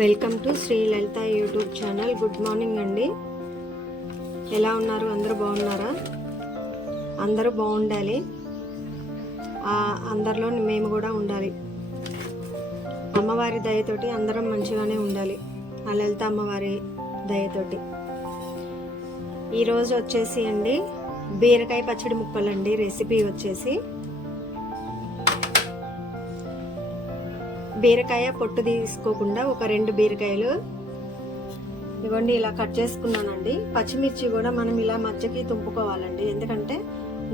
Welcome to Shri Lalitha YouTube channel. Good morning అండి. ఎలా ఉన్నారు? అందరూ బాగున్నారా? అందరూ బాగుండాలి, అందరిలో మేము కూడా ఉండాలి. అమ్మవారి దయతోటి అందరం మంచిగానే ఉండాలి, ఆ లలిత అమ్మవారి దయతోటి. ఈరోజు వచ్చేసి అండి బీరకాయ పచ్చడి ముక్కలండి. రెసిపీ వచ్చేసి బీరకాయ పొట్టు తీసుకోకుండా ఒక 2 బీరకాయలు ఇవ్వండి ఇలా కట్ చేసుకున్నానండి. పచ్చిమిర్చి కూడా మనం ఇలా మధ్యకి తుంపుకోవాలండి, ఎందుకంటే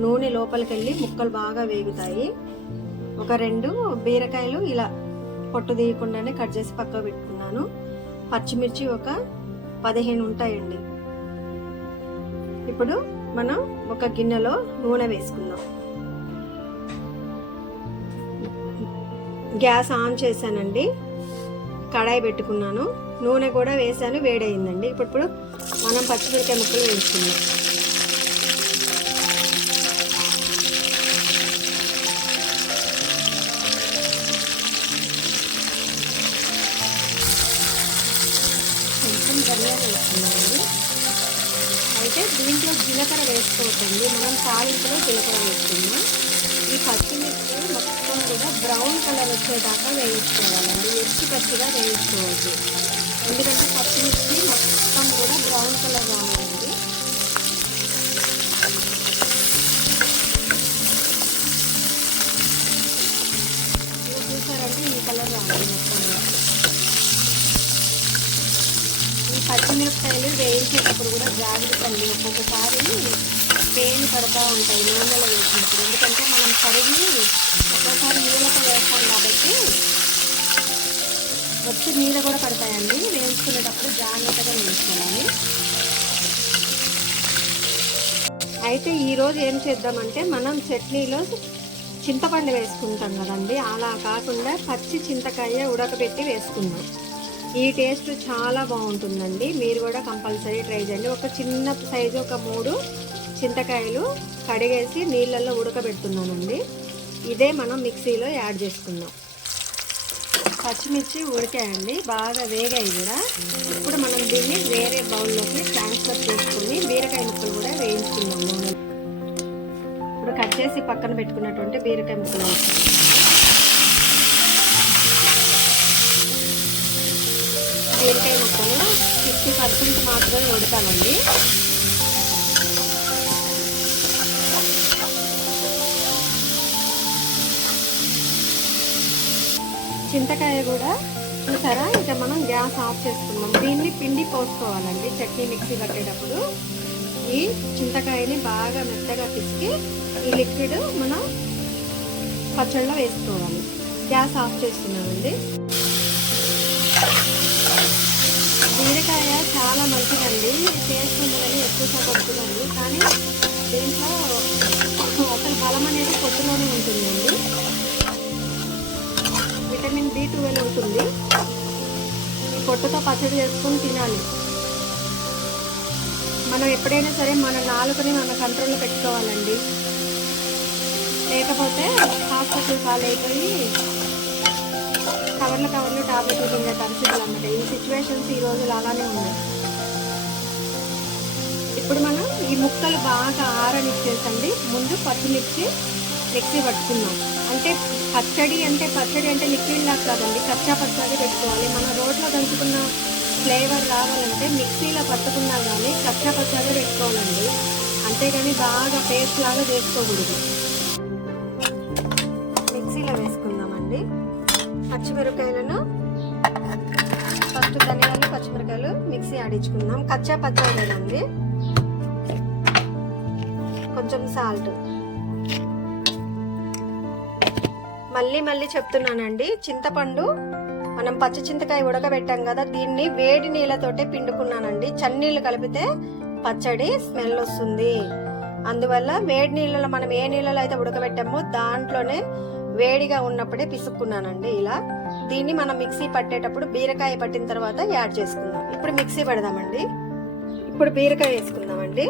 నూనె లోపలికి వెళ్ళి ముక్కలు బాగా వేగుతాయి. ఒక 2 బీరకాయలు ఇలా పొట్టు తీయకుండానే కట్ చేసి పక్కకు పెట్టుకున్నాను. పచ్చిమిర్చి ఒక 15 ఉంటాయండి. ఇప్పుడు మనం ఒక గిన్నెలో నూనె వేసుకుందాం. గ్యాస్ ఆన్ చేశానండి, కడాయి పెట్టుకున్నాను, నూనె కూడా వేసాను, వేడయిందండి. ఇప్పుడు మనం పచ్చిమిరపకాయ ముక్కలు వేసుకుందాం. కొంచెం ధనియాలు వేసుకున్నామండి. అయితే దీంట్లో జీలకర్ర వేసుకోవచ్చండి, మనం తాలింపులో జీలకర్ర వేసుకుందాం. ఈ పచ్చిమిర్చి మొత్తం కూడా బ్రౌన్ కలర్ వచ్చేదాకా వేయించుకోవాలండి, ఎత్తి పచ్చిగా వేయించుకోవచ్చు. ఎందుకంటే పచ్చిమిర్చి మొత్తం కూడా బ్రౌన్ కలర్ రావాలండి. ఇలా చూసారంటే ఈ కలర్ రావాలి మొత్తం. ఈ పచ్చిమిరపకాయలు వేయించేటప్పుడు కూడా జాగ్రత్త అండి, ఒక్కొక్కసారి పేని పడతా ఉంటాయి నూనెలో వేసినప్పుడు. ఎందుకంటే మనం కడిగి ఒక్కోసారి నీళ్ళతో వేస్తాం కాబట్టి వచ్చి నీళ్ళ కూడా పడతాయండి. వేయించుకునేటప్పుడు జాగ్రత్తగా వేయించుకోవాలి. అయితే ఈరోజు ఏం చేద్దామంటే, మనం చట్నీలో చింతపండు వేసుకుంటాం కదండి, అలా కాకుండా పచ్చి చింతకాయ ఉడకబెట్టి వేసుకుందాం. ఈ టేస్ట్ చాలా బాగుంటుందండి. మీరు కూడా కంపల్సరీ ట్రై చేయండి. ఒక చిన్న సైజు ఒక 3 చింతకాయలు కడిగేసి నీళ్ళల్లో ఉడకబెడుతున్నానండి. ఇదే మనం మిక్సీలో యాడ్ చేసుకుందాం. పచ్చిమిర్చి ఉడికాయండి, బాగా వేగాయి కూడా. ఇప్పుడు మనం దీన్ని వేరే బౌల్లోకి ట్రాన్స్ఫర్ చేసుకుని బీరకాయ ముక్కలు కూడా వేయించుకుందాం నూనె. ఇప్పుడు కట్ చేసి పక్కన పెట్టుకున్నటువంటి బీరకాయ ముక్కలు వేసుకుందాం. బీరకాయ ముక్కలు 50% మాత్రమే ఉడకాలండి. చింతకాయ కూడా చూసారా, ఇంకా మనం గ్యాస్ ఆఫ్ చేసుకున్నాం. దీన్ని పిండి పోసుకోవాలండి. చట్నీ మిక్సీ పట్టేటప్పుడు ఈ చింతకాయని బాగా మెత్తగా పిసికి ఈ లిక్విడ్ మనం పచ్చళ్ళలో వేసుకోవాలి. గ్యాస్ ఆఫ్ చేస్తున్నామండి. బీరకాయ చాలా మంచిదండి, టేస్ట్ ఉంటుందని ఎక్కువ కొడుతుందండి. కానీ దీంట్లో అసలు బలం అనేది పొట్టులోనే ఉంటుందండి. విటమిన్ B12 ఉంటుంది. ఈ పొట్టుతో పచ్చడి చేసుకొని తినాలి. మనం ఎప్పుడైనా సరే మన నాలుకని మన కంట్రోల్లో పెట్టుకోవాలండి, లేకపోతే హాస్పిటల్ పాలైపోయి కవర్లు టాబ్లెట్లు తినే పరిస్థితులు అన్నమాట. ఈ సిచ్యువేషన్స్ ఈ రోజులు అలానే ఉన్నాయి. ఇప్పుడు మనం ఈ ముక్కలు బాగా ఆరనిచ్చేసండి. ముందు పచ్చిమిర్చి మిక్సీ పట్టుకుందాం. అంటే పచ్చడి అంటే లిక్విడ్ లాగా కాదండి, కచ్చా పచ్చడి పెట్టుకోవాలి. మనం రోట్లో దంచుకున్న ఫ్లేవర్ రావాలంటే మిక్సీలో పట్టుకున్నా కానీ కచ్చా పచ్చడి పెట్టుకోవాలండి, అంతేగాని బాగా పేస్ట్ లాగా చేసుకోకూడదు. మిక్సీలో వేసుకుందామండి. పచ్చిమిరపకాయలను ఫస్ట్ ధనియాలు పచ్చిమిరపకాయలు మిక్సీ ఆడించుకుందాం. కచ్చా పచ్చడి, కొంచెం సాల్ట్. మళ్ళీ చెప్తున్నానండి, చింతపండు మనం పచ్చి చింతకాయ ఉడకబెట్టాం కదా, దీన్ని వేడి నీళ్ళతోటే పిండుకున్నానండి. చన్నీళ్ళు కలిపితే పచ్చడి స్మెల్ వస్తుంది. అందువల్ల వేడి నీళ్ళలో మనం ఏ నీళ్ళలో అయితే ఉడకబెట్టామో దాంట్లోనే వేడిగా ఉన్నప్పుడే పిసుక్కున్నానండి. ఇలా దీన్ని మనం మిక్సీ పట్టేటప్పుడు బీరకాయ పట్టిన తర్వాత యాడ్ చేసుకుందాం. ఇప్పుడు మిక్సీ పెడదామండి. ఇప్పుడు బీరకాయ వేసుకుందామండి.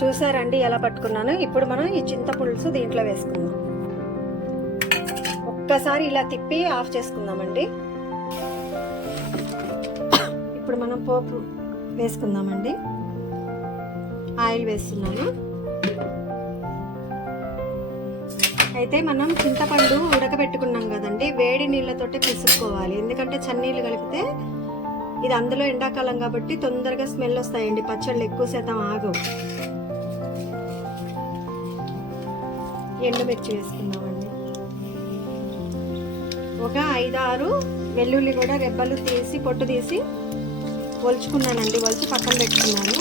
చూసారండి ఎలా పట్టుకున్నాను. ఇప్పుడు మనం ఈ చింతపులుసు దీంట్లో వేసుకుందాం. ఒక్కసారి ఇలా తిప్పి ఆఫ్ చేసుకుందామండి. ఇప్పుడు మనం పోపు వేసుకుందామండి. ఆయిల్ వేస్తున్నాను. అయితే మనం చింతపండు ఉడకబెట్టుకున్నాం కదండి, వేడి నీళ్ళతోటే పిసుక్కోవాలి. ఎందుకంటే చన్నీళ్ళు కలిపితే ఇది అందులో ఎండాకాలం కాబట్టి తొందరగా స్మెల్ వస్తాయండి, పచ్చళ్ళు ఎక్కువ శాతం ఆగవు. ఎండుమిర్చి వేసుకుందామండి. ఒక 5-6 వెల్లుల్లి కూడా రెబ్బలు తీసి పొట్టు తీసి ఒలుచుకున్నానండి. ఒలిచి పక్కన పెట్టుకున్నాను.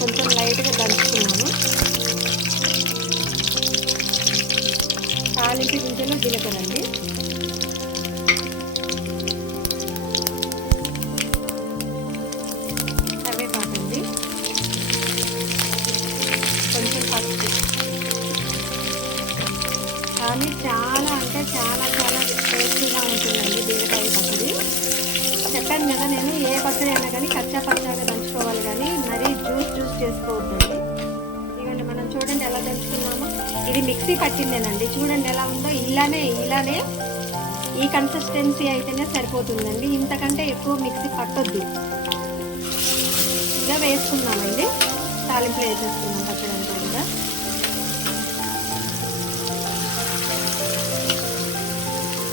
కొంచెం లైట్గా దంచుకున్నాను. తాలింపు గింజలు జీలకర్ర అండి. కరివేపాకండి. కొంచెం పసుపు. కానీ చాలా అంటే చాలా చాలా టేస్టీగా ఉంటుందండి బీరకాయ పచ్చడి. చెప్పాను కదా, నేను ఏ పచ్చడి అయినా కానీ కచ్చా పచ్చాగా దంచుకోవాలి, కానీ మరీ జ్యూస్ చేసుకోవద్దండి. ఇవన్నీ మనం చూడండి ఎలా దంచుకున్నామో. ఇది మిక్సీ పట్టిందేనండి, చూడండి ఎలా ఉందో. ఇలానే ఈ కన్సిస్టెన్సీ అయితేనే సరిపోతుందండి, ఇంతకంటే ఎక్కువ మిక్సీ పట్టొద్దు. ఇలా వేసుకుందామండి. తాలింపులో వేసేసుకుందాం పచ్చడి అంతా కూడా.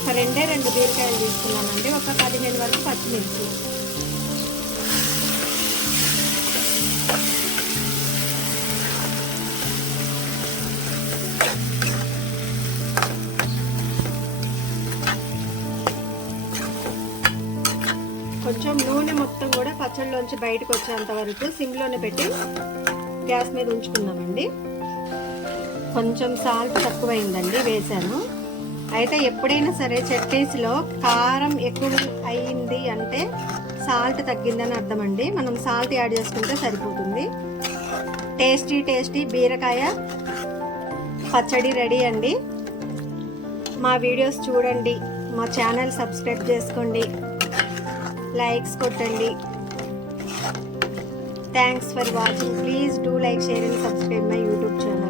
ఒక 2 బీరకాయలు తీసుకున్నానండి. ఒక 15 వరకు పచ్చిమిర్చి. కొంచెం నూనె మొత్తం కూడా పచ్చళ్ళలోంచి బయటకు వచ్చేంత వరకు సిమ్లోనే పెట్టి గ్యాస్ మీద ఉంచుకుందామండి. కొంచెం సాల్ట్ తక్కువైందండి, వేసాను. అయితే ఎప్పుడైనా సరే చట్నీస్లో కారం ఎక్కువ అయ్యింది అంటే సాల్ట్ తగ్గిందని అర్థం అండి. మనం సాల్ట్ యాడ్ చేసుకుంటే సరిపోతుంది. టేస్టీ బీరకాయ పచ్చడి రెడీ అండి. మా వీడియోస్ చూడండి, మా ఛానల్ సబ్స్క్రైబ్ చేసుకోండి, లైక్స్ కొట్టండి. Thanks for watching. Please do like, share and subscribe my YouTube channel.